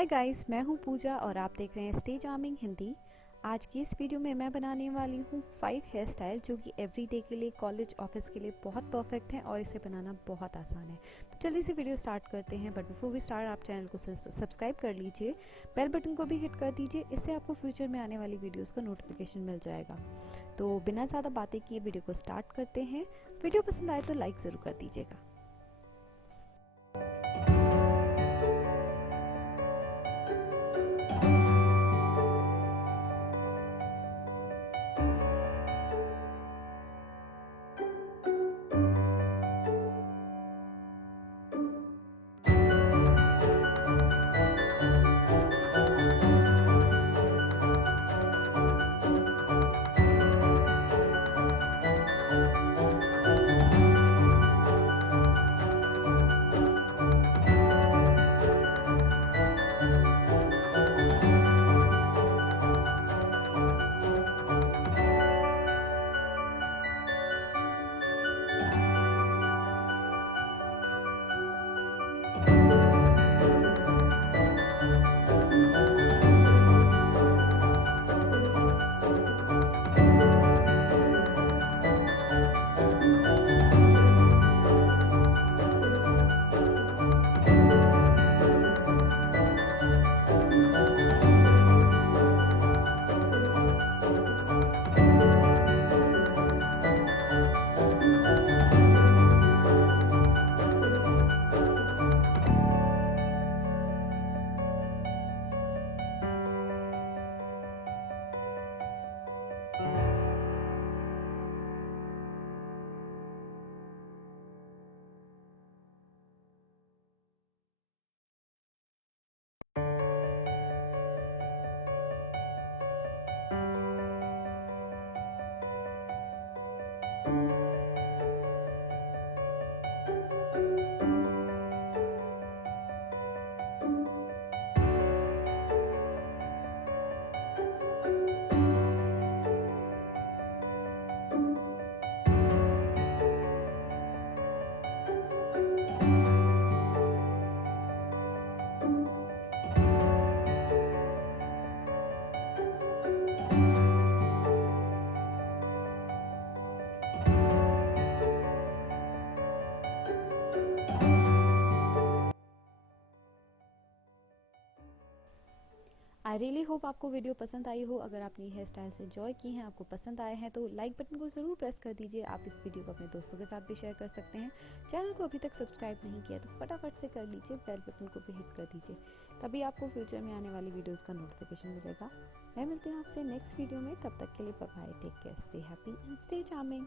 Hi guys, मैं हूँ पूजा और आप देख रहे हैं स्टे चार्मिंग हिंदी। आज की इस वीडियो में मैं बनाने वाली हूँ 5 हेयर स्टाइल जो कि एवरीडे के लिए, कॉलेज, ऑफिस के लिए बहुत परफेक्ट हैं और इसे बनाना बहुत आसान है। तो जल्दी से वीडियो स्टार्ट करते हैं, बट बिफोर वी स्टार्ट आप चैनल को सब्सक्राइब कर लीजिए, बेल बटन को भी हिट कर दीजिए, इससे आपको फ्यूचर में आने वाली वीडियोज़ का नोटिफिकेशन मिल जाएगा। तो बिना ज़्यादा बातें किए वीडियो को स्टार्ट करते हैं। वीडियो पसंद आए तो लाइक ज़रूर कर दीजिएगा। आई रियली होप आपको वीडियो पसंद आई हो। अगर आपने हेयर स्टाइल से एंजॉय की हैं, आपको पसंद आए हैं, तो लाइक बटन को ज़रूर प्रेस कर दीजिए। आप इस वीडियो को अपने दोस्तों के साथ भी शेयर कर सकते हैं। चैनल को अभी तक सब्सक्राइब नहीं किया तो फटाफट से कर लीजिए, बेल बटन को भी हिट कर दीजिए, तभी आपको फ्यूचर में आने वाली वीडियोज़ का नोटिफिकेशन मिलेगा। मैं मिलती हूँ आपसे नेक्स्ट वीडियो में, तब तक के लिए bye bye, take care, stay happy and stay charming.